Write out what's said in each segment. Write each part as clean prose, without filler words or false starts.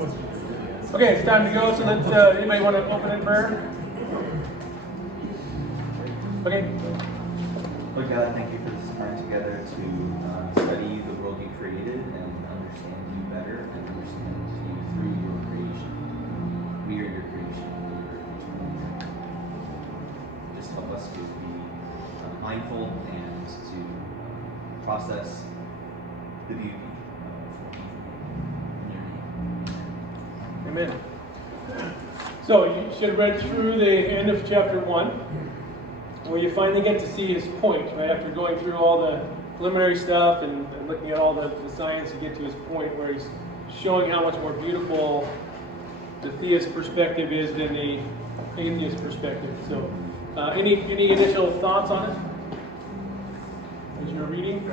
Okay, it's time to go, so let's, anybody want to open in prayer? Okay. Lord God, thank you for this time together to study the world you created and understand you better and understand you through your creation. We are your creation. Just help us to be mindful and to process the beauty of in your name. Amen. So you should have read through the end of chapter 1, where you finally get to see his point, right? After going through all the preliminary stuff and looking at all the science, you get to his point where he's showing how much more beautiful the theist perspective is than the atheist perspective. So, any initial thoughts on it as you're reading?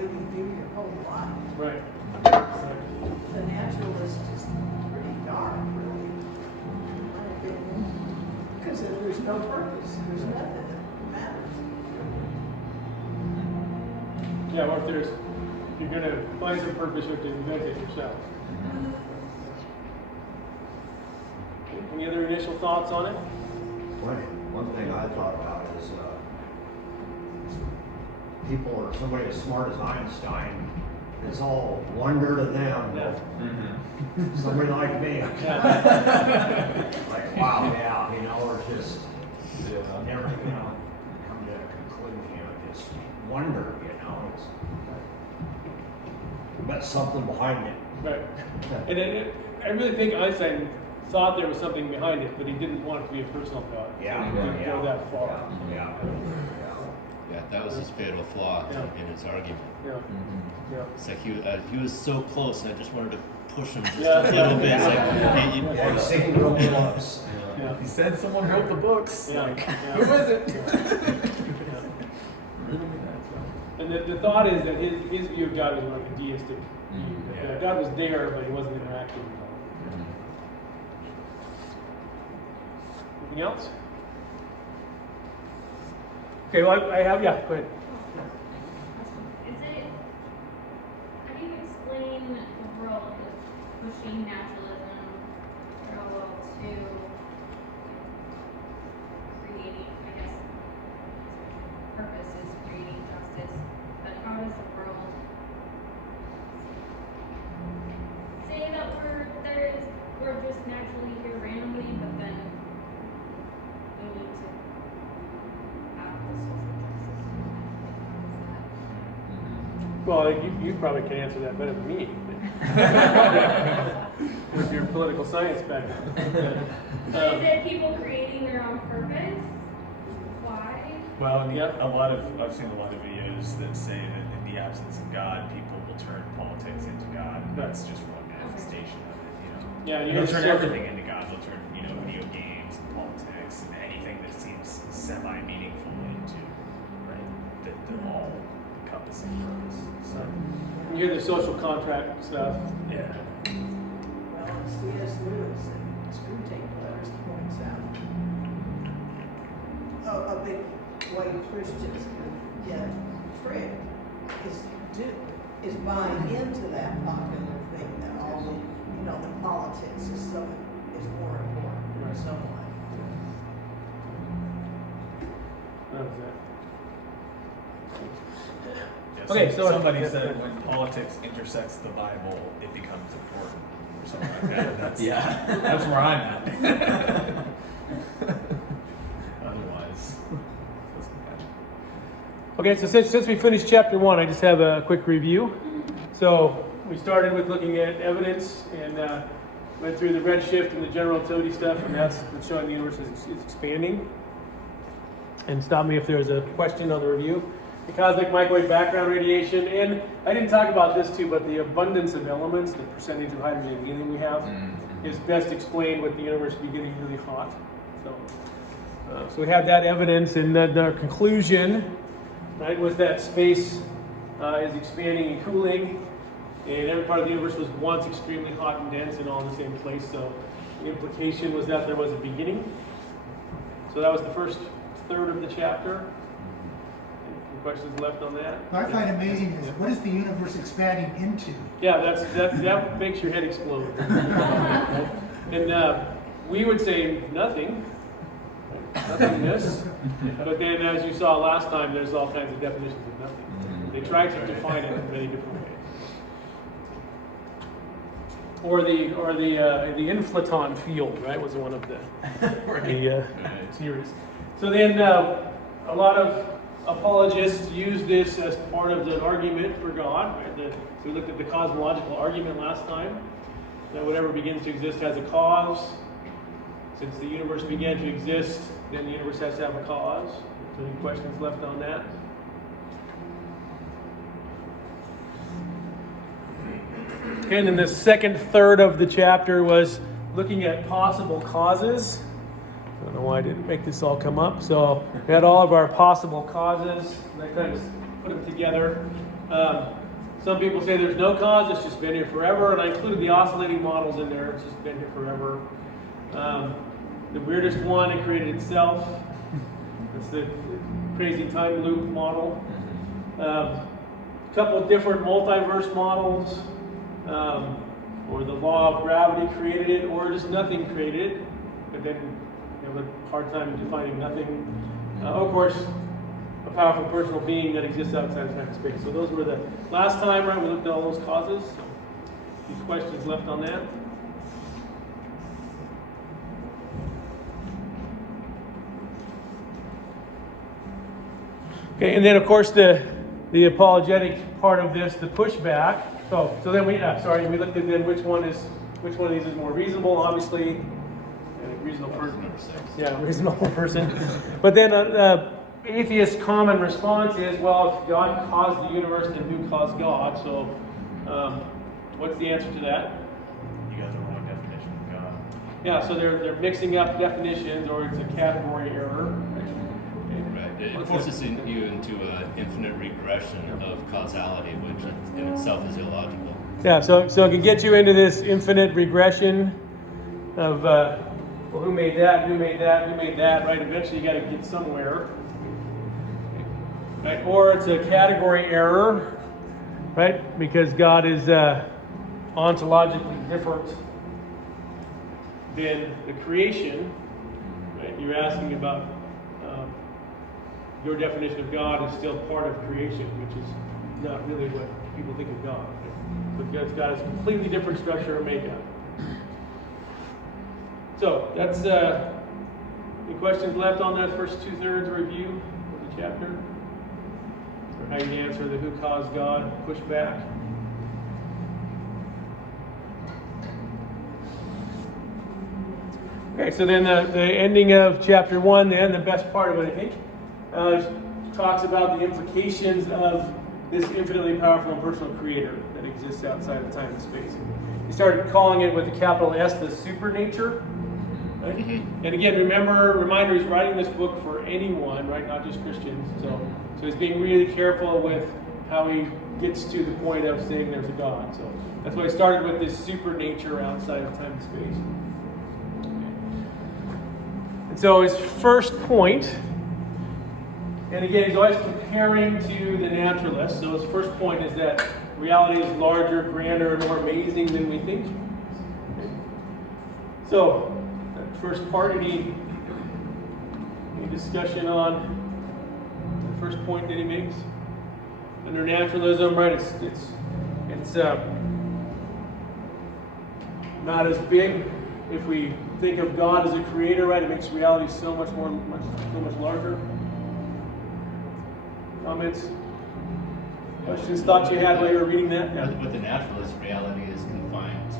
You do your whole life. Right. The naturalist is pretty dark, really, in my opinion, because there's no purpose, there's nothing that matters. Yeah, or if you're going to find some purpose, you have to invent it yourself. Any other initial thoughts on it? One thing I thought about is people or somebody as smart as Einstein is all wonder to them. Yeah. Somebody like me, Yeah. like wow, yeah, or just never, come to a conclusion, just wonder, it's, but something behind it. Right. And I really think Einstein thought there was something behind it, but he didn't want it to be a personal thought. Yeah. He didn't go that far. Yeah. Yeah, that was his fatal flaw in his argument. Yeah. Yeah. It's like he was so close, and I just wanted to push him just Yeah, a little bit. yeah. It's like, Yeah, hey, he's saying real close. Yeah. He said someone wrote the books. Yeah. Like, Yeah. who is it? And the thought is that his view of God was like a deistic view. That God was there, but he wasn't interacting with God. Anything else? Okay, well, I have, yeah, go ahead. How do you explain the world of pushing naturalism parallel to creating, I guess, purpose is creating justice, but how does the world say that we're just naturally here randomly, but then we need to have the social justice? Well, you probably can answer that better than me. With your political science background. So is it people creating their own purpose? Why? Well, I've seen a lot of videos that say that in the absence of God, people will turn politics into God. That's just one manifestation of it, Yeah, They'll you're turn sort of- everything into God. They'll turn, video games and politics and anything that seems semi-meaningful into, right, the all-encompassing purpose. So, You hear the social contract stuff. yeah. Well, it's C.S. Lewis and Screwtape Letters points out a big way Christians can get tricked is buying into that popular thing that all the politics is more important in some way. That was it. Yeah, Okay, so- somebody said when politics intersects the Bible, it becomes important, or something like that. That's where I'm at. Otherwise, doesn't matter. Okay, so since we finished chapter 1, I just have a quick review. So we started with looking at evidence and went through the redshift and the general relativity stuff, and that's showing the universe is expanding. And stop me if there's a question on the review. The cosmic microwave background radiation, and I didn't talk about this too, but the abundance of elements, the percentage of hydrogen and helium we have, is best explained with the universe beginning really hot. So we had that evidence, and then our conclusion, right, was that space is expanding and cooling, and every part of the universe was once extremely hot and dense and all in the same place. So the implication was that there was a beginning. So that was the first third of the chapter. questions left on that? What I find amazing is, what is the universe expanding into? Yeah, that makes your head explode. And we would say nothing, nothingness. But then, as you saw last time, there's all kinds of definitions of nothing. They try to define it in many different ways. Or the inflaton field, right? Was one of the theories. So then, a lot of apologists use this as part of the argument for God. Right? So we looked at the cosmological argument last time, that whatever begins to exist has a cause. Since the universe began to exist, then the universe has to have a cause. So any questions left on that? Okay, and then the second third of the chapter was looking at possible causes. I don't know why I didn't make this all come up. So we had all of our possible causes, and I kind of put them together. Some people say there's no cause, it's just been here forever, and I included the oscillating models in there, it's just been here forever. The weirdest one, it created itself. That's the crazy time loop model. A couple different multiverse models, or the law of gravity created it, or just nothing created it, but then you have a hard time defining nothing. Of course, a powerful personal being that exists outside of time and space. So those were the last time, right? We looked at all those causes. So, any questions left on that? Okay, and then of course the apologetic part of this, the pushback. So then we looked at then which one of these is more reasonable, obviously. A reasonable person. Number 6. Yeah, reasonable person. But then atheist common response is, well, if God caused the universe, then who caused God? So what's the answer to that? You got the wrong definition of God. Yeah, so they're mixing up definitions, or it's a category error. Right. It forces you into an infinite regression of causality, which in itself is illogical. Yeah, so it can get you into this infinite regression of, well, who made that, right? Eventually you got to get somewhere. Right? Or it's a category error, right? Because God is ontologically different than the creation. Right? You're asking about your definition of God is still part of creation, which is not really what people think of God. Right? So God has a completely different structure and makeup. So that's any questions left on that first 2/3 review of the chapter? Or how you answer the who caused God pushback? Okay, so then the ending of chapter 1, then the best part of it, I think, talks about the implications of this infinitely powerful and personal creator that exists outside of time and space. He started calling it with a capital S the supernature. Right? And again, reminder, he's writing this book for anyone, right? Not just Christians. So he's being really careful with how he gets to the point of saying there's a God. So that's why he started with this supernature outside of time and space. And so his first point, and again, he's always comparing to the naturalist. So his first point is that reality is larger, grander, and more amazing than we think. So, that first part, any discussion on the first point that he makes? Under naturalism, right, it's not as big. If we think of God as a creator, right, it makes reality so much larger. Comments? Questions, thoughts you had while you were reading that? Yeah. With the naturalist, reality is confined to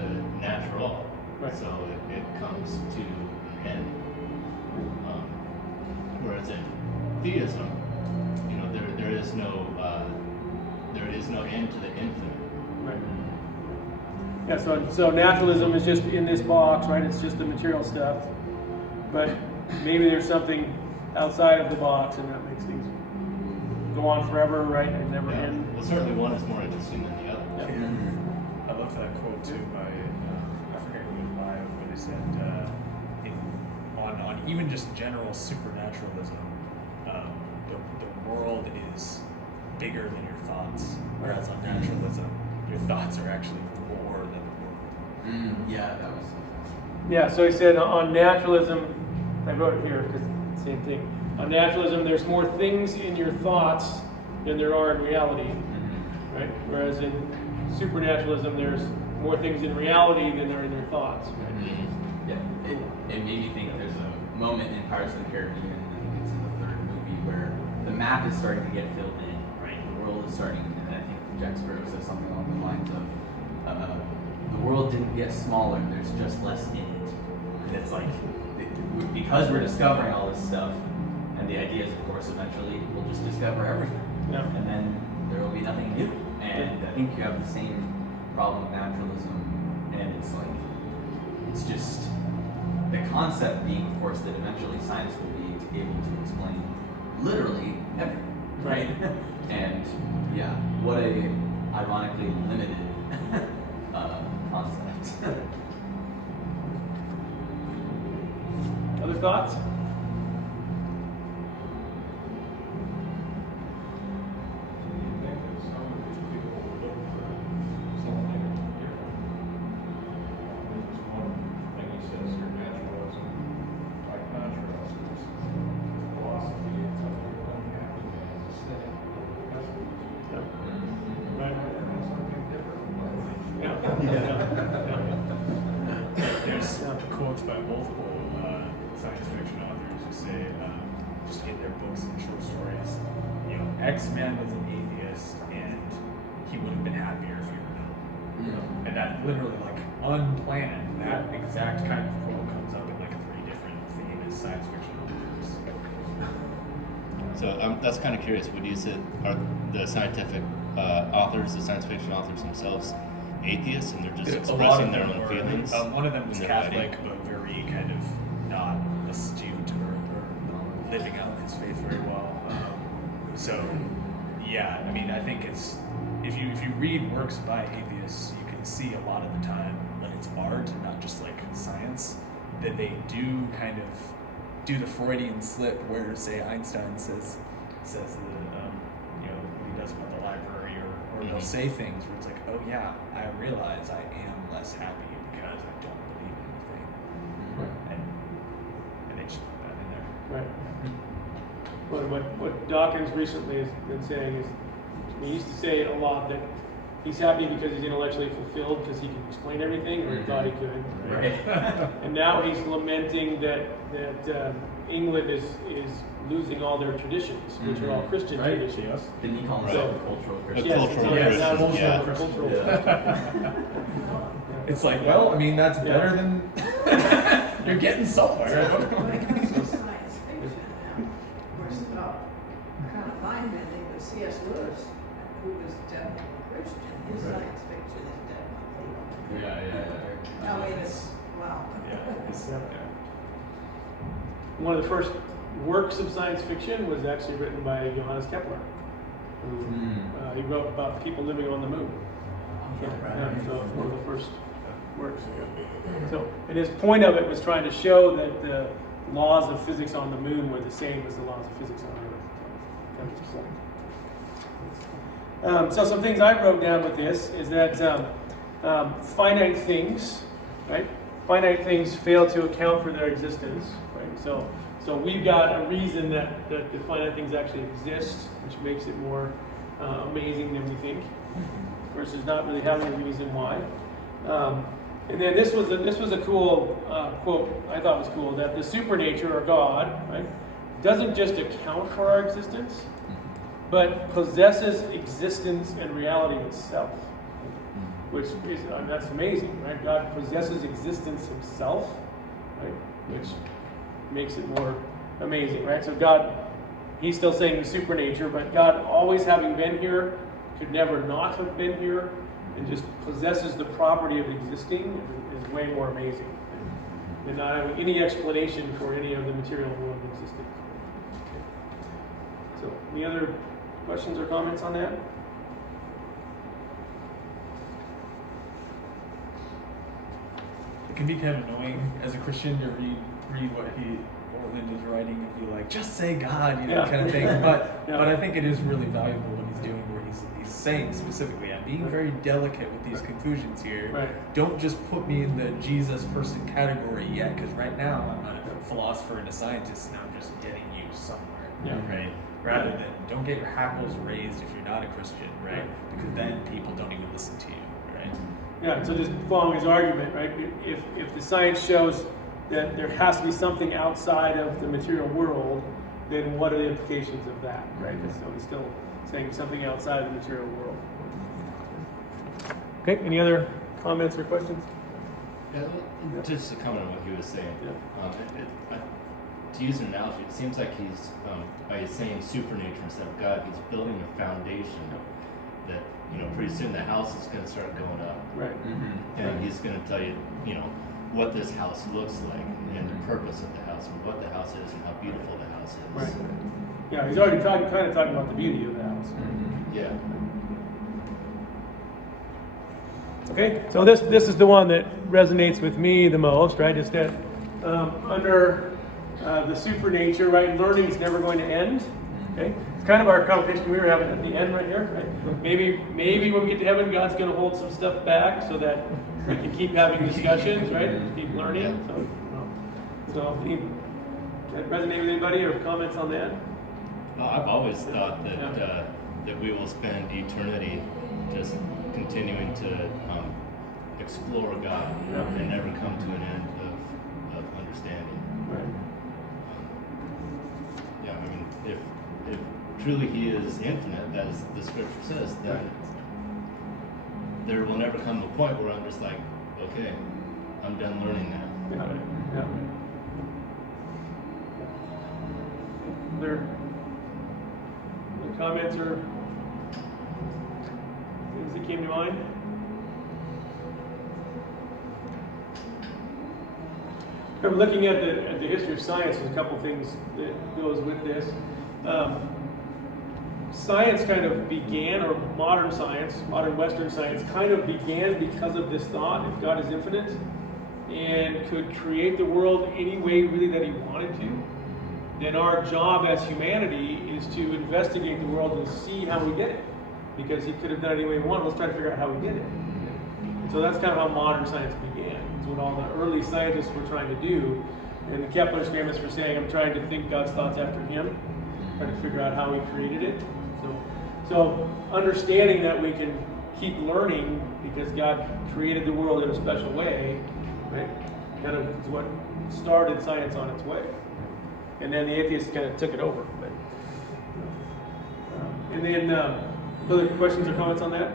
the natural, Right. so it comes to an end. Whereas in theism, there is no end to the infinite. Right. Yeah, so naturalism is just in this box, right? It's just the material stuff. But maybe there's something outside of the box, and that makes things go on forever, right? And never end. Well, certainly one is more interesting than the other. Yeah. I love that quote too by I forget who it was by, where they said on even just general supernaturalism, the world is bigger than your thoughts, whereas on naturalism, your thoughts are actually more than the world. Yeah, that was. Yeah, so he said on naturalism, I wrote it here because it's the same thing. On naturalism, there's more things in your thoughts than there are in reality, right? Whereas in supernaturalism, there's more things in reality than there are in your thoughts, right? Yeah, it made me think there's a moment in Pirates of the Caribbean, I think it's in the third movie, where the map is starting to get filled in, right? The world is starting, and I think Jack Sparrow says something along the lines of, the world didn't get smaller, there's just less in it. And it's like, because we're discovering all this stuff, and the idea is, of course, eventually we'll just discover everything. Yeah. And then there will be nothing new. And I think you have the same problem with naturalism, and it's like, it's just, the concept being, of course, that eventually science will be able to explain literally everything, right? And yeah, what a ironically limited concept. Other thoughts? There's quotes by multiple science fiction authors who say, just in their books and short stories, X-Men was an atheist and he would have been happier if he were not. And that literally, like, unplanned, that exact kind of quote comes up in like 3 different famous science fiction authors. So that's kind of curious. Would you say are the scientific authors, the science fiction authors themselves, atheists, and they're just A lot expressing of their them own were- feelings? One of them was in their Catholic, writing? but very kind of not astute or living out his faith very well. So, yeah, I mean, I think it's if you read works by atheists, you can see a lot of the time when it's art and not just like science, that they do kind of do the Freudian slip where, say, Einstein says that what he does about the library, or they'll say things where it's like, oh yeah, I realize I am less happy because I don't believe in anything, and they just put that in there. Right. What Dawkins recently has been saying is, he used to say a lot that he's happy because he's intellectually fulfilled because he can explain everything, or he thought he could. Right. And now he's lamenting that England is losing all their traditions, which are all Christian Right. traditions. Didn't he call Right. himself a cultural Christian? Yes, cultural it's not Christian, yeah. cultural Yeah. It's like, well, I mean, that's Yeah. better than you're getting somewhere. When it comes to science fiction now, of course, kind of mind-bending, but C.S. Lewis, who was definitely Christian, his science fiction is definitely. Yeah. I mean, it's, wow. One of the first works of science fiction was actually written by Johannes Kepler. Who, he wrote about people living on the moon. So one of the first works. So, and his point of it was trying to show that the laws of physics on the moon were the same as the laws of physics on Earth. That was his point. So some things I wrote down with this is that finite things, right? Finite things fail to account for their existence, right? So we've got a reason that the finite things actually exist, which makes it more amazing than we think, versus not really having a reason why. And then this was a cool quote I thought was cool, that the supernature, or God, right, doesn't just account for our existence, but possesses existence and reality itself, which is that's amazing, right? God possesses existence himself, right, which makes it more amazing, right? So God, he's still saying the supernature, but God, always having been here, could never not have been here, and just possesses the property of existing is way more amazing than not having any explanation for any of the material world existing. So, any other questions or comments on that? It can be kind of annoying as a Christian to read Portland is writing and be like, just say God, you know, Yeah. kind of thing. But Yeah. but I think it is really valuable what he's doing, where he's saying specifically, I'm being very delicate with these conclusions here. Right. Don't just put me in the Jesus person category yet, because right now I'm a philosopher and a scientist, and I'm just getting you somewhere. Yeah. Right. Rather than don't get your hackles raised if you're not a Christian, right? Because then people don't even listen to you, right? Yeah, so just following his argument, right? If the science shows that there has to be something outside of the material world, then what are the implications of that, right? So he's still saying something outside of the material world. Okay, any other comments or questions? Yeah, just to comment on what he was saying. Yeah. To use an analogy, it seems like he's, by saying supernature instead of God, he's building a foundation that, you know, pretty soon the house is going to start going up. Right. And he's going to tell you, you know, what this house looks like and the purpose of the house and what the house is and how beautiful the house is. Right. Yeah, he's already kind of talking about the beauty of the house. Yeah. Okay, so this is the one that resonates with me the most, right? Is that under the supernature, right? Learning is never going to end. Okay, it's kind of our conversation we were having at the end right here, right? Maybe when we get to heaven, God's going to hold some stuff back so that we can keep having discussions, right? Keep learning. So that resonate with anybody or comments on that? I've always thought that that we will spend eternity just continuing to explore God and never come to an end of understanding. Right. Yeah, I mean, if truly He is infinite, as the Scripture says, then there will never come a point where I'm just like, okay, I'm done learning now. Yeah. Other comments or things that came to mind? I'm looking at the history of science. There's a couple things that goes with this. Science kind of began, or modern science, modern Western science, kind of began because of this thought: if God is infinite and could create the world any way really that He wanted to, then our job as humanity is to investigate the world and see how we get it. Because He could have done it any way He wanted. Let's try to figure out how we did it. And so that's kind of how modern science began. It's what all the early scientists were trying to do. And Kepler's famous for saying, I'm trying to think God's thoughts after Him, trying to figure out how He created it. So understanding that we can keep learning because God created the world in a special way, right? Kind of is what started science on its way. And then the atheists kind of took it over. But, and then, other questions or comments on that?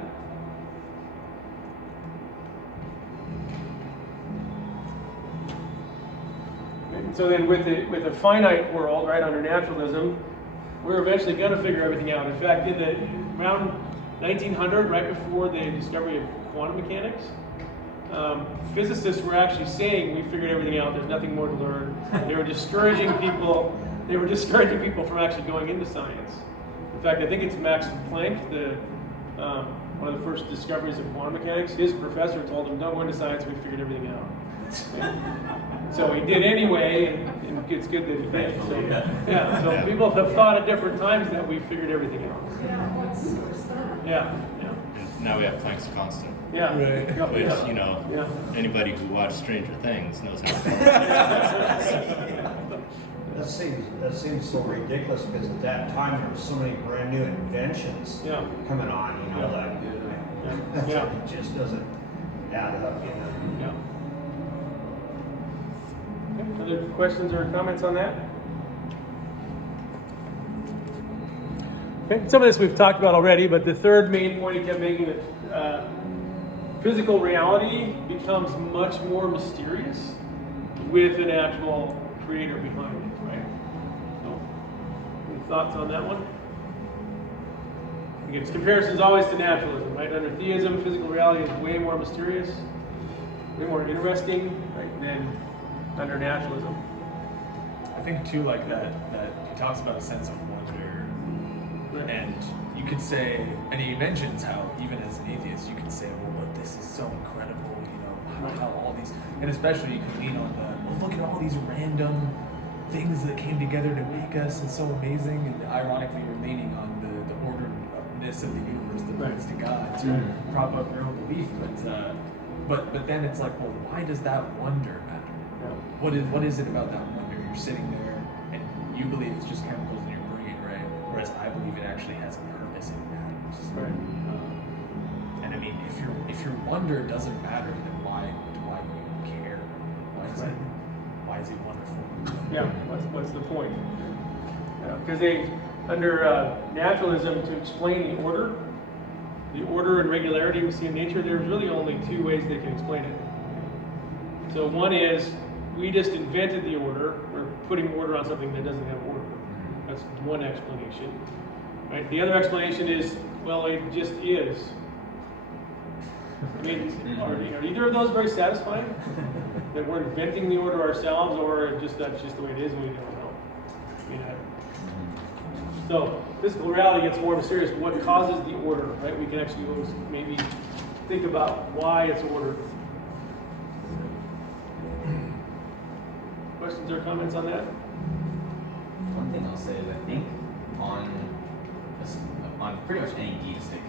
Okay, so then with a finite world, right, under naturalism, we're eventually going to figure everything out. In fact, around 1900, right before the discovery of quantum mechanics, physicists were actually saying we figured everything out. There's nothing more to learn. They were discouraging people. They were discouraging people from actually going into science. In fact, I think it's Max Planck, one of the first discoveries of quantum mechanics. His professor told him, "Don't go into science. We figured everything out." So he did anyway, and it's good that he did. So, yeah. So people have thought at different times that we figured everything out. Yeah. And now we have Planck's constant. Yeah. Right. Which, you know, Yeah. anybody who watched Stranger Things knows how That seems so ridiculous because at that time there were so many brand new inventions Yeah. coming on, you know, like Yeah. it just doesn't add up, you know. Yeah. Okay. Other questions or comments on that? Okay. Some of this we've talked about already, but the third main point he kept making that physical reality becomes much more mysterious with an actual creator behind it, right? So, any thoughts on that one? Again, comparisons always to naturalism, right? Under theism, physical reality is way more mysterious, way more interesting, right, than under naturalism. I think too, like that he talks about a sense of wonder, and you could say, and he mentions how even as an atheist, you could say, well, but this is so incredible, you know, how all these, and especially you can lean on the, well, look at all these random things that came together to make us and so amazing. And ironically, you're leaning on the orderedness of the universe that points to God to prop up your own belief. But then it's like, well, why does that wonder matter? What is it about that wonder? You're sitting there and you believe it's just chemicals in your brain, right? Whereas I believe it actually has a purpose and matters. Right. And I mean, if your wonder doesn't matter, then why do you care? Why is it wonderful? Yeah, what's the point? Because they, under naturalism, to explain the order and regularity we see in nature, there's really only two ways they can explain it. So one is, we just invented the order, we're putting order on something that doesn't have order. That's one explanation. Right? The other explanation is, well, it just is. I mean, are either of those very satisfying? That we're inventing the order ourselves, or that's just the way it is and we don't know? You know? So physical reality gets more mysterious. What causes the order, right? We can actually maybe think about why it's ordered. Questions or comments on that? One thing I'll say is I think on pretty much any deistic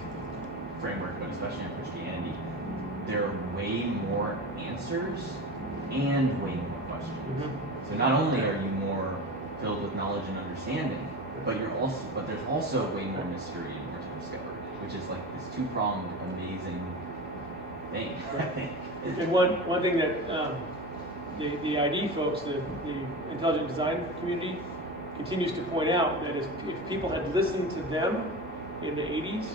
framework, but especially in Christianity, there are way more answers and way more questions. Mm-hmm. So not only are you more filled with knowledge and understanding, but there's also way more mystery and more to discover, which is like this two-pronged amazing thing. I think. And one thing that the ID folks, the intelligent design community, continues to point out that if people had listened to them in the 80s,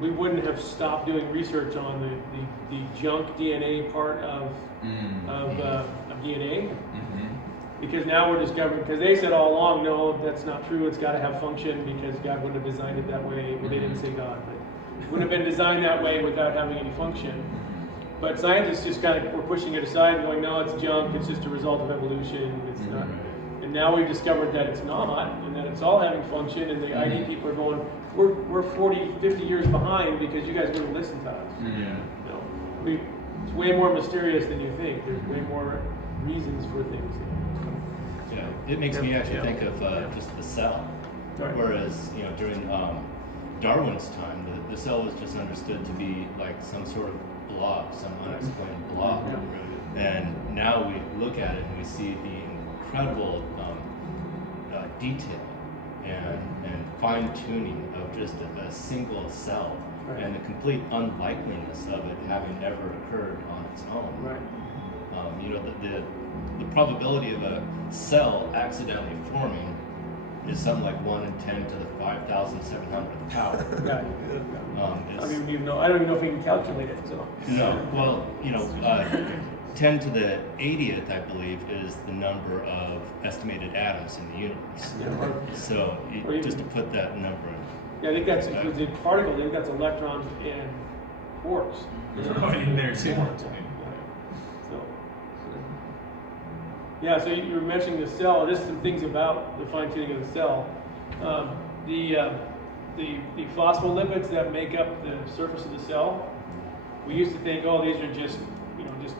we wouldn't have stopped doing research on the junk DNA part of DNA. Mm-hmm. Because now we're discovering, because they said all along, no, that's not true, it's got to have function because God wouldn't have designed it that way. Well, they didn't say God, but it wouldn't have been designed that way without having any function. But scientists just were pushing it aside and going, no, it's junk, it's just a result of evolution, it's not. And now we've discovered that it's not, and that it's all having function, and the ID people are going, we're 40, 50 years behind because you guys wouldn't listen to us. No, it's way more mysterious than you think. There's way more reasons for things. Yeah, it makes me actually think of just the cell. Right. Whereas, during Darwin's time, the cell was just understood to be like some sort of blob, some unexplained blob. And now we look at it and we see the incredible detail and fine-tuning of just a single cell, and the complete unlikeliness of it having ever occurred on its own. Right. The probability of a cell accidentally forming is something like 1 in 10 to the 5,700th power. Right. I don't even know if we can calculate it. So. No. Well, 10 to the 80th, I believe, is the number of estimated atoms in the universe. Yeah. So just to put that number in. Yeah, I think that's includes particles. I think that's electrons and quarks. In there too. So you were mentioning the cell. Just some things about the fine-tuning of the cell. The phospholipids that make up the surface of the cell. We used to think, oh, these are just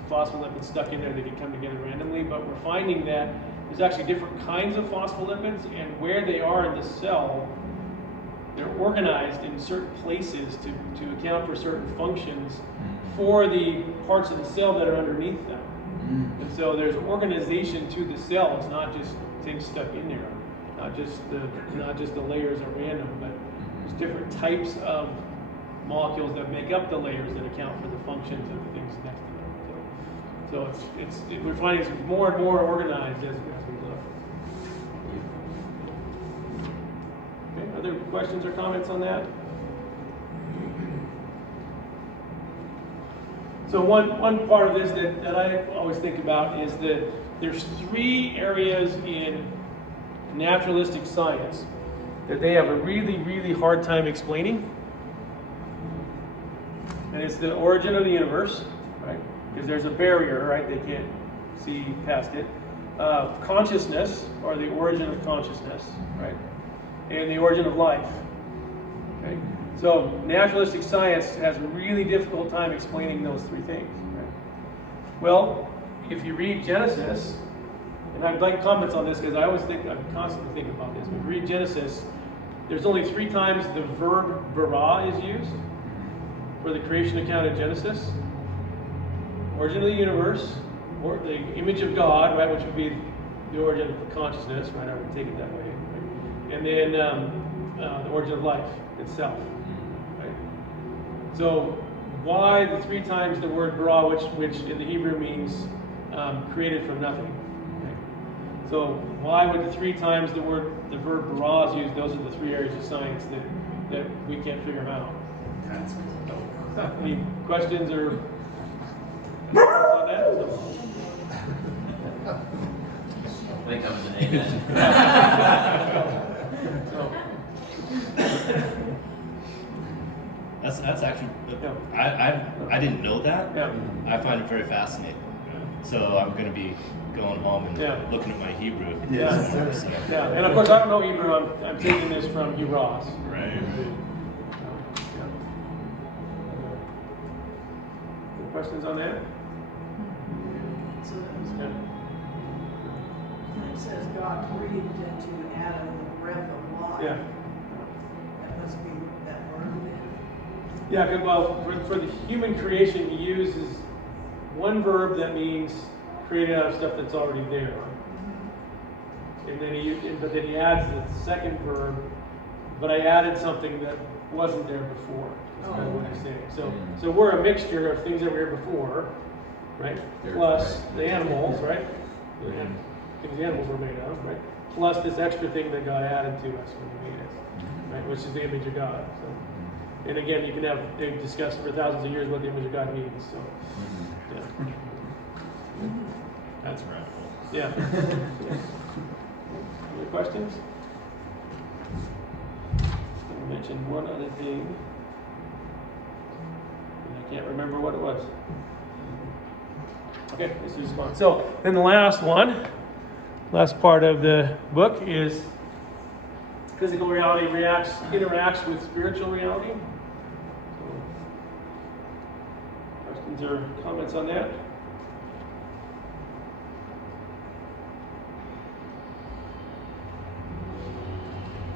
phospholipids stuck in there that can come together randomly. But we're finding that there's actually different kinds of phospholipids, and where they are in the cell, they're organized in certain places to account for certain functions for the parts of the cell that are underneath them. And so there's organization to the cell. It's not just things stuck in there, not just the layers are random, but there's different types of molecules that make up the layers that account for the functions of the things next to them. So we're finding it's more and more organized as we look. Okay, other questions or comments on that? So one part of this that I always think about is that there's 3 areas in naturalistic science that they have a really, really hard time explaining. And it's the origin of the universe, right? Because there's a barrier, right? They can't see past it. Consciousness, or the origin of consciousness, right? And the origin of life, okay? So naturalistic science has a really difficult time explaining those 3 things. Right? Well, if you read Genesis, and I'd like comments on this because I constantly think about this. When we read Genesis, there's only 3 times the verb bara is used for the creation account in Genesis. Origin of the universe, or the image of God, right, which would be the origin of the consciousness, right? I would take it that way. Right? And then the origin of life itself, right? So why the 3 times the word bara, which in the Hebrew means created from nothing? Right? So why would the 3 times the verb bara is used? Those are the 3 areas of science that we can't figure them out. That's cool. Any questions or comments on that? When it comes to amen. So, That's actually, Yeah. I didn't know that. yeah. I find it very fascinating. So I'm going to be going home and Yeah. looking at my Hebrew. Yeah. some more, so. Yeah, and of course I don't know Hebrew. I'm taking this from Hugh Ross. Right. Yeah. Any questions on that? So it says God breathed into Adam the breath of life. Yeah. That must be that word. Yeah, good. Well, for the human creation, he uses one verb that means created out of stuff that's already there. And then he adds the second verb, but I added something that wasn't there before. That's kind of what he's saying. So we're a mixture of things that were here before, right? Plus the animals, right? Things the animals were made of, right? Plus this extra thing that God added to us when He made us, right? Which is the image of God. So, and again, you can have they've discussed for thousands of years what the image of God means. So, yeah. That's radical. Yeah. Any questions? I mentioned one other thing, and I can't remember what it was. Okay, this is fun. So then the last part of the book is physical reality interacts with spiritual reality. So, questions or comments on that?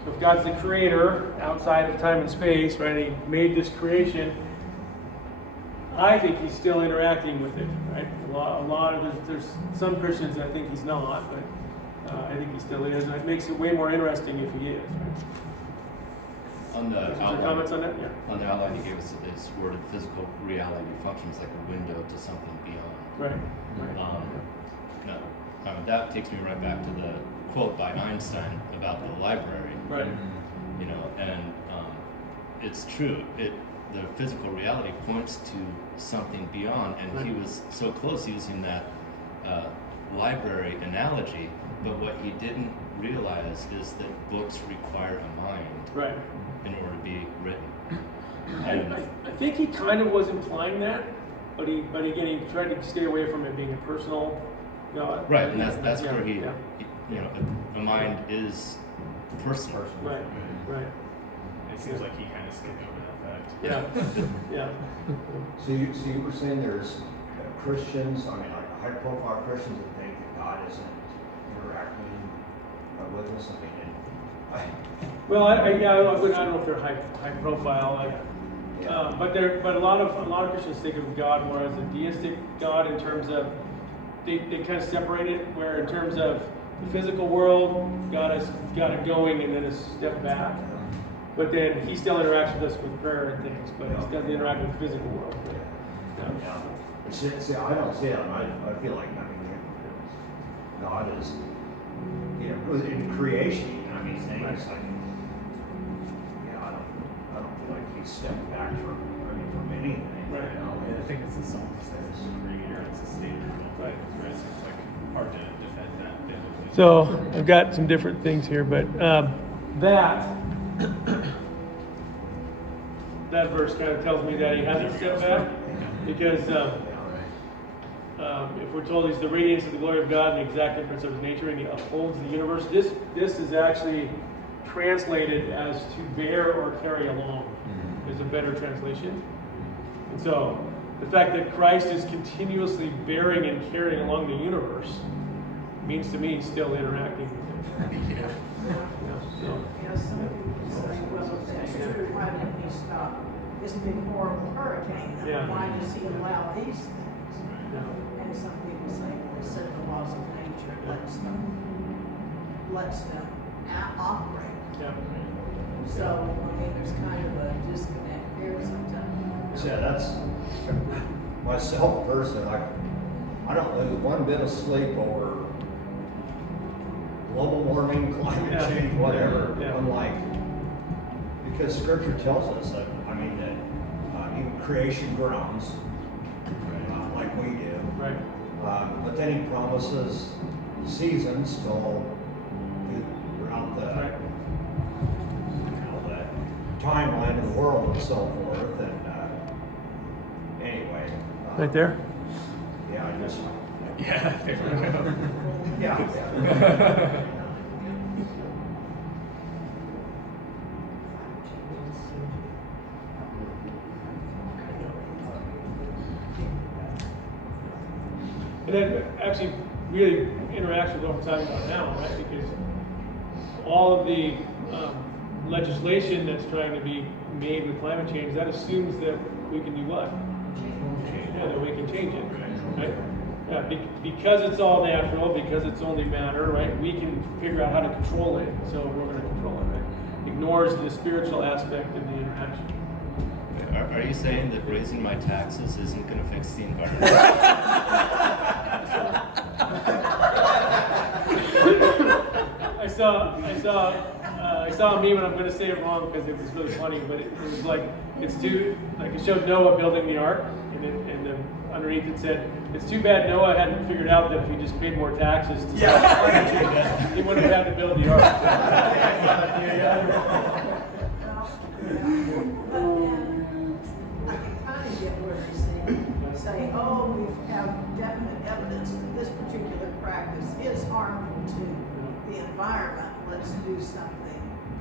So if God's the creator outside of time and space, right, and He made this creation, I think He's still interacting with it, right? A lot of there's some Christians that think He's not, but I think He still is, and it makes it way more interesting if He is. Right? On the Questions or outline, comments on that? Yeah. on the outline he gave us, this word physical reality functions like a window to something beyond. Right. That takes me right back to the quote by Einstein about the library. Right. You know, and it's true. The physical reality points to something beyond, and he was so close using that library analogy. But what he didn't realize is that books require a mind Right. in order to be written. I think he kind of was implying that, but again he tried to stay away from it being a personal. Right, and that's yeah, where he, yeah. you know, a mind is personal. Right. Right. It seems like he kind of skipped over that fact. Yeah. Yeah. So you were saying there's Christians, I mean, like high-profile Christians that think that God isn't interacting with us. I mean, Well, I don't know if they're high profile, but a lot of Christians think of God more as a deistic God in terms of they kind of separate it. Where in terms of the physical world, God has got it going and then a step back. But then He still interacts with us with prayer and things, but He doesn't interact with the physical world. yeah. See, I don't see it. I feel like, I mean, God is, you know, in creation. I mean, things like, yeah, I don't feel like He's stepped back from anything. Right. You know, and I think it's the psalmist that is creator and sustainer. Right. So it's like hard to defend that biblically. So I've got some different things here, but that verse kind of tells me that He hasn't stepped back, because if we're told He's the radiance of the glory of God and the exact imprint of His nature, and He upholds the universe, this is actually translated as to bear or carry along is a better translation. And so the fact that Christ is continuously bearing and carrying along the universe means to me still interacting with it. Yeah. So, Some people say, well, if that's true, why didn't he stop this big horrible hurricane? Yeah. Why does he allow these things? yeah. And some people say, well, it's in the laws of nature, it lets them operate. Yeah. So, I mean, there's kind of a disconnect there sometimes. Yeah, that's myself personally. I don't lose one bit of sleep over global warming, climate Yeah. change, whatever. Yeah. I'm like, because Scripture tells us that. I mean that even creation grounds, like we do. Right. But then He promises seasons to all throughout the Right. the timeline of the world and so forth. And anyway. Right there. Yeah, I just. Yeah. There we go. Yeah. And that actually really interacts with what we're talking about now, right? Because all of the legislation that's trying to be made with climate change, that assumes that we can do what? Yeah, that we can change it, right? Yeah, because it's all natural, because it's only matter, right? We can figure out how to control it, so we're going to control it, right? Ignores the spiritual aspect of the interaction. Are you saying that raising my taxes isn't going to fix the environment? I saw a meme, and I'm going to say it wrong because it was really funny, but it was like, it showed Noah building the ark, and then underneath it said, it's too bad Noah hadn't figured out that if he just paid more taxes to stop climate change, he wouldn't have had to build the ark. But I can kind of get where they say, oh, we have definite evidence that this particular practice is harmful to the environment. Let's do something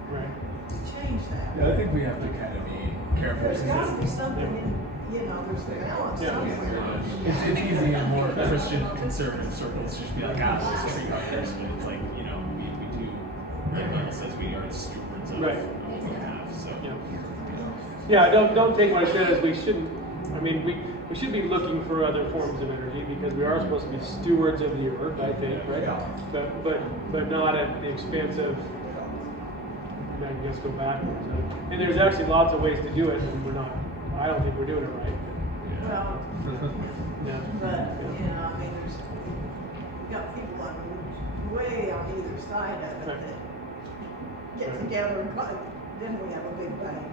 Right. to change that. Yeah, I think we have to kind of be careful. There's got to be because something in, there's a balance Yeah. somewhere. it's easy in more Christian conservative circles to just be like, let's treat others, but it's like, we do, like it says, we are stewards of Right. what we have, so. Yeah. Yeah, don't take what I said as we shouldn't. I mean, we should be looking for other forms of energy because we are supposed to be stewards of the earth, I think, right? Yeah. But not at the expense of, I guess, go backwards. And there's actually lots of ways to do it, and I don't think we're doing it right. Well, Yeah. but, I mean, you've got people way on either side of it Right. that get together and then we have a big bang.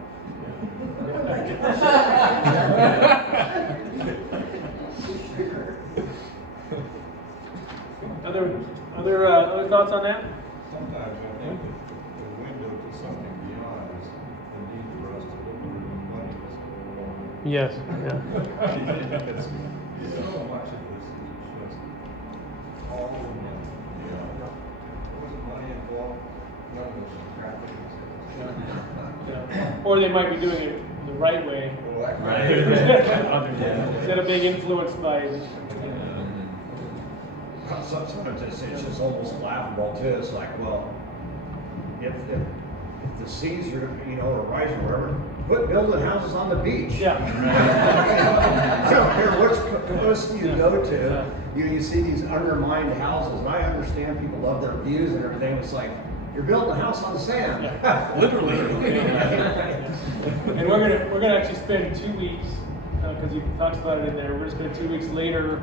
Other thoughts on that? Sometimes I think that the window to something beyond is the need for us to look at the money. Yes. So much of this is just all over the money. There wasn't money involved, none of those traffic. Or they might be doing it the right way instead of being influenced by. Sometimes it's just almost laughable too. It's like, well, if the seas are, are rising or whatever, quit building houses on the beach. Yeah. I don't care which coast you go to. You see these undermined houses, and I understand people love their views and everything. It's like you're building a house on sand. Literally. And we're gonna actually spend 2 weeks because he talks about it in there. We're gonna spend 2 weeks later.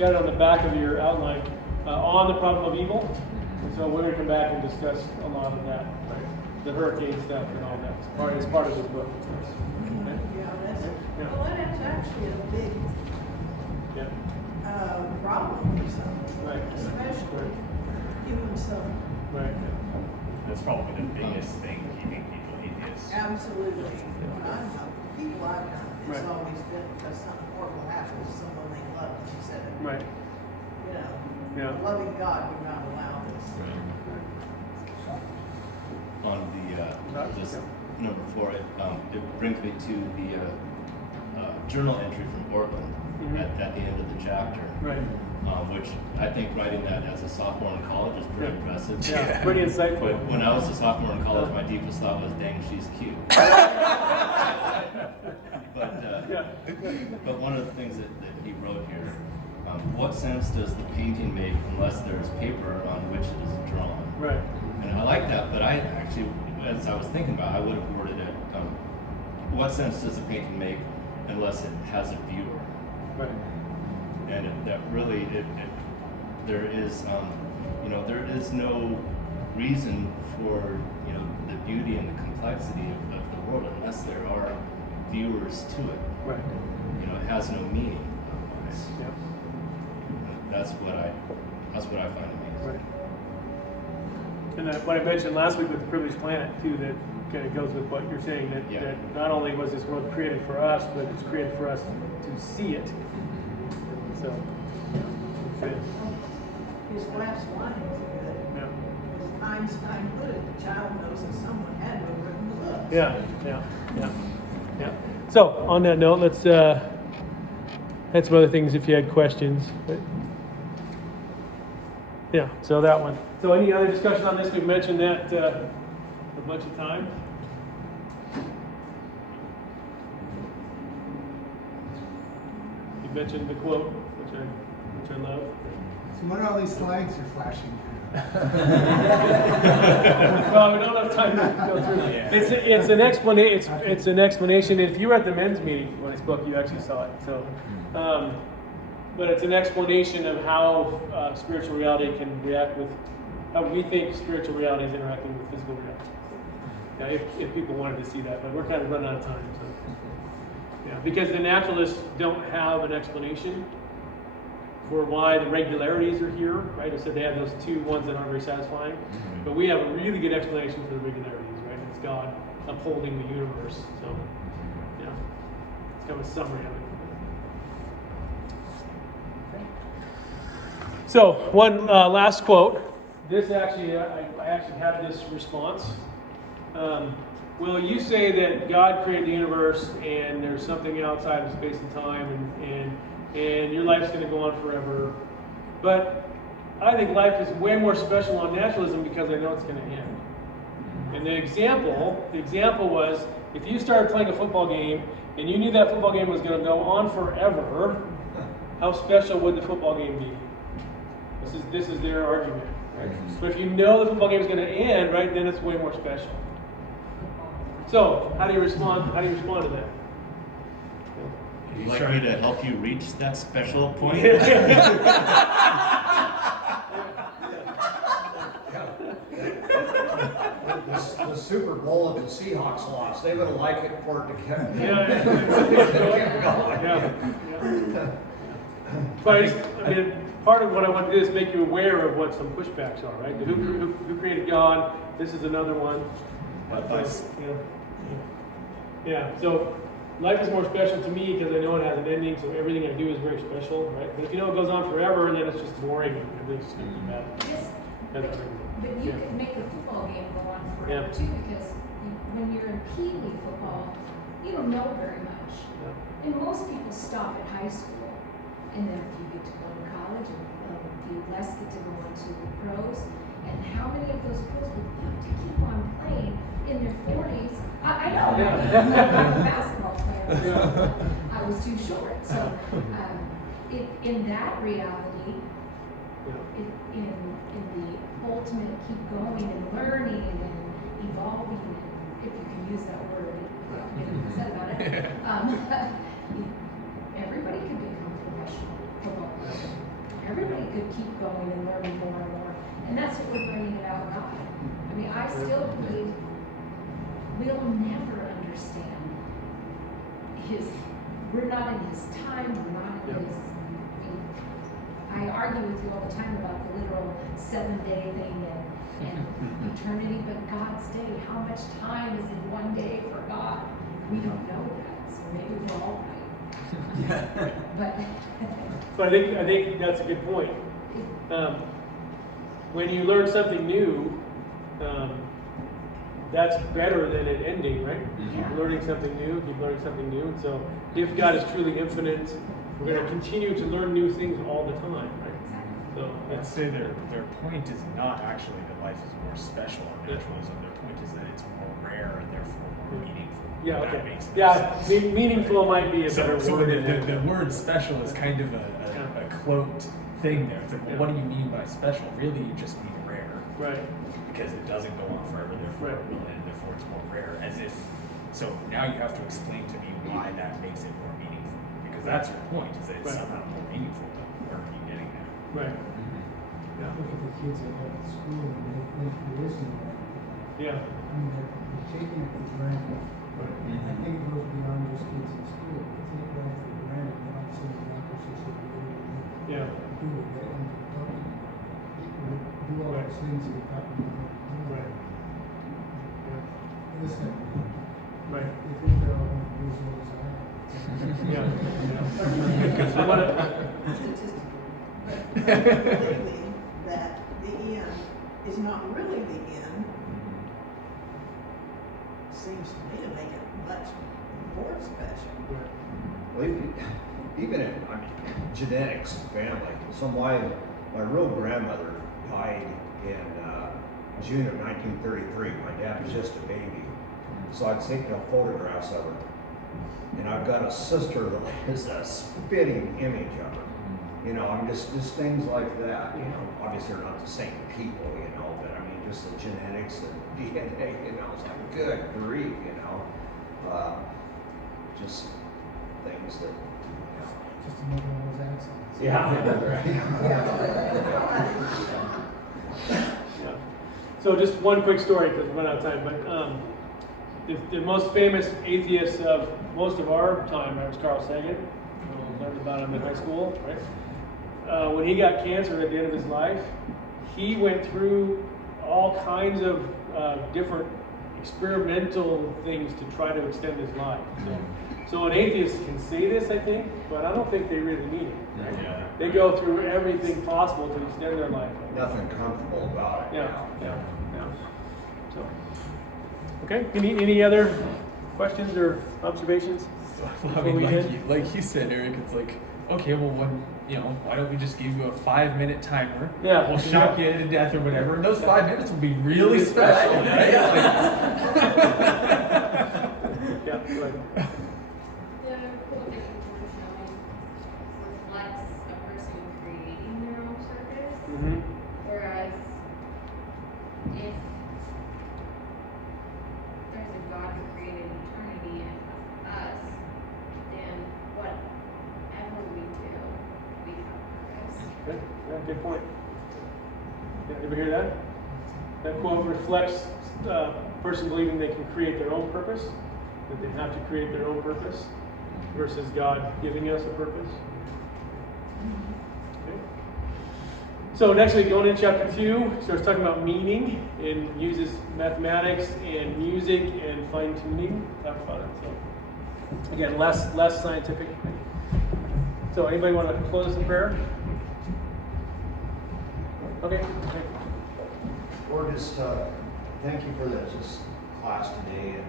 Got it on the back of your outline on the problem of evil. And so we're gonna come back and discuss a lot of that, right? The hurricane stuff and all that. It's part of his book. Okay? Well, that's actually a big Yeah. problem for some, Right. especially human suffering. Right. That's probably the biggest thing keeping people atheists. Absolutely. I know, people I've known, it's Right. always been because something horrible happened to someone they loved, and she said, Right. Yeah. loving God would not allow this. On the this number 4, it brings me to the journal entry from Portland Mhm. at the end of the chapter, Right. which I think writing that as a sophomore in college is pretty Yeah. impressive. Yeah, pretty insightful. But when I was a sophomore in college, my deepest thought was, dang, she's cute. Yeah. But one of the things that he wrote here, what sense does the painting make unless there's paper on which it is drawn? Right. And I like that, but I actually, as I was thinking about it, I would have worded it, what sense does a painting make unless it has a viewer? Right. And that really, there is, there is no reason for, the beauty and the complexity of the world unless there are viewers to it. Right. It has no meaning. Yeah. That's what I find amazing. Right. And what I mentioned last week with the privileged planet too, that kind of goes with what you're saying, that, Yeah. that not only was this world created for us, but it's created for us to see it. So, okay. His last line is good. Yeah. As Einstein put it, the child knows that someone had to have written the book. Yeah, yeah. So, on that note, let's had some other things if you had questions. But, yeah, so that one. So, any other discussion on this? We've mentioned that a bunch of times. You mentioned the quote, which I love. So what are all these slides you're flashing through? Well, we don't have time to go through it. It's an explanation. It's an explanation. If you were at the men's meeting when I spoke, you actually saw it. So, but it's an explanation of how spiritual reality can react with how we think spiritual reality is interacting with physical reality. Yeah, if people wanted to see that, but we're kind of running out of time. So, yeah, because the naturalists don't have an explanation for why the regularities are here, right? I said they have those two ones that aren't very satisfying, but we have a really good explanation for the regularities, right? It's God upholding the universe. So, yeah, it's kind of a summary of it. So, one last quote. This actually, I actually have this response. Will you say that God created the universe and there's something outside of space and time and your life's going to go on forever? But I think life is way more special on naturalism because I know it's going to end. And the example was if you started playing a football game and you knew that football game was going to go on forever, how special would the football game be? This is their argument, right? But if you know the football game is going to end, right, then it's way more special. So, how do you respond? How do you respond to that? Would you like me to help you reach that special point? The Super Bowl that the Seahawks lost, they would have liked it for it to keep Yeah. But I mean, part of what I want to do is make you aware of what some pushbacks are, right? Who created God? This is another one. Yeah. So life is more special to me because I know it has an ending. So everything I do is very special, right? But if you know it goes on forever, then it's just boring and everything's just going to be bad. Yes, But you could make a football game go on forever too, because when you're in Pee Wee football, you don't know very much. And most people stop at high school, and then a few get to go to college, and a few less get to go into the pros. And how many of those pros would love to keep on playing in their 40s? I know. I'm a basketball player. So I was too short. So in that reality, in the ultimate keep going and learning and evolving, and if you can use that word, I said about it. Everybody could become a professional football player. Everybody could keep going and learning more and more. And that's what we're bringing about God. I mean, I still believe we'll never understand we're not in his time, we're not in his, I argue with you all the time about the literal 7-day thing and eternity, but God's day, how much time is in one day for God? We don't know that, so maybe we're all right. But I think that's a good point. When you learn something new, that's better than it ending, right? Mhm. Keep learning something new, keep learning something new. And so if God is truly infinite, we're going to continue to learn new things all the time, right? So I'd say their point is not actually that life is more special in naturalism. Their point is that it's more rare and therefore more meaningful. yeah, That okay. makes no Yeah, sense. meaningful might be a better So word. the word special is kind of a cloaked thing there. It's like, well, what do you mean by special? Really, you just mean rare. Right. Because it doesn't go on forever, therefore Right. it will end, therefore it's more rare. As if, so now you have to explain to me why that makes it more meaningful. Because that's your point, is that it's Right. somehow more meaningful. Where are you getting there? Right. Look at the kids that have at school and they think there is no right. Yeah. I mean, they're taking it for granted. I think it goes beyond just kids in school. They take life for granted. They don't see the accuracies of the way they live. Yeah. Do it. They end up talking about it. People do all Right. those things that got me. Right. Listen, Right. they think they're all going to lose all this out. Yeah. Yeah. So what? Statistically, but believing that the end is not really the end seems to me to make it much more special. Well, even in, I mean, genetics and family. So my real grandmother died in June of 1933. My dad was just a baby. So I'd taken no photographs of her. And I've got a sister that is a spitting image of her. You know, I mean, just things like that. You know, obviously they're not the same people, you know, but I mean, just the genetics and DNA, you know, it's like, good grief, you know. Just things that, Just to make all those accents. Yeah. So just one quick story because we're running out of time. But the most famous atheist of most of our time was Carl Sagan. We learned about him in high school, right? When he got cancer at the end of his life, he went through all kinds of different experimental things to try to extend his life. So an atheist can say this, I think, but I don't think they really mean it. Right? Yeah. They go through everything possible to extend their life. nothing comfortable about it. Yeah, yeah, yeah. So, okay. Any other questions or observations? I Before mean, we end? like you said, Eric, it's like, okay, well, why don't we just give you a 5-minute timer? Yeah. We'll shock you into death or whatever, and those 5 minutes will be really special, right? Yeah, right. The quote that you were showing reflects a person creating their own purpose, Mm-hmm. whereas if there's a God who created eternity and us, then whatever we do, we have purpose. Good. Yeah, good point. Did anybody hear that? That quote reflects a person believing they can create their own purpose, that they have to create their own purpose, versus God giving us a purpose. Okay. So next week, going into chapter 2, starts talking about meaning and uses mathematics and music and fine tuning. Talk about it. So again, less scientific. So anybody want to close in prayer? Okay. Lord, just thank you for this class today and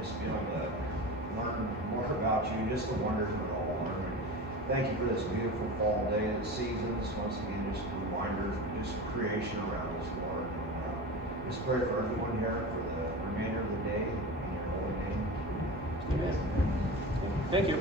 just being able to learn more about you, just the wonders of it all. And thank you for this beautiful fall day, the seasons, once again, just reminders, just creation around us, Lord. And just pray for everyone here for the remainder of the day in your holy name. Amen. Thank you.